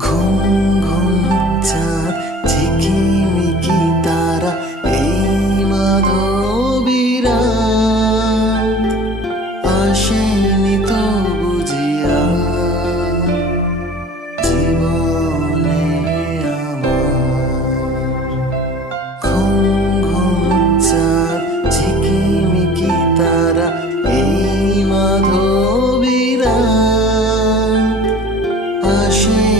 ঘুম ঘুম চাঁদ ঝিকিমিকি তারা এই মাধবীরা আসেনি তো বুঝিয়া জীবনে আমার। ঘুম ঘুম চাঁদ ঝিকিমিকি তারা এই মাধবীরা আসে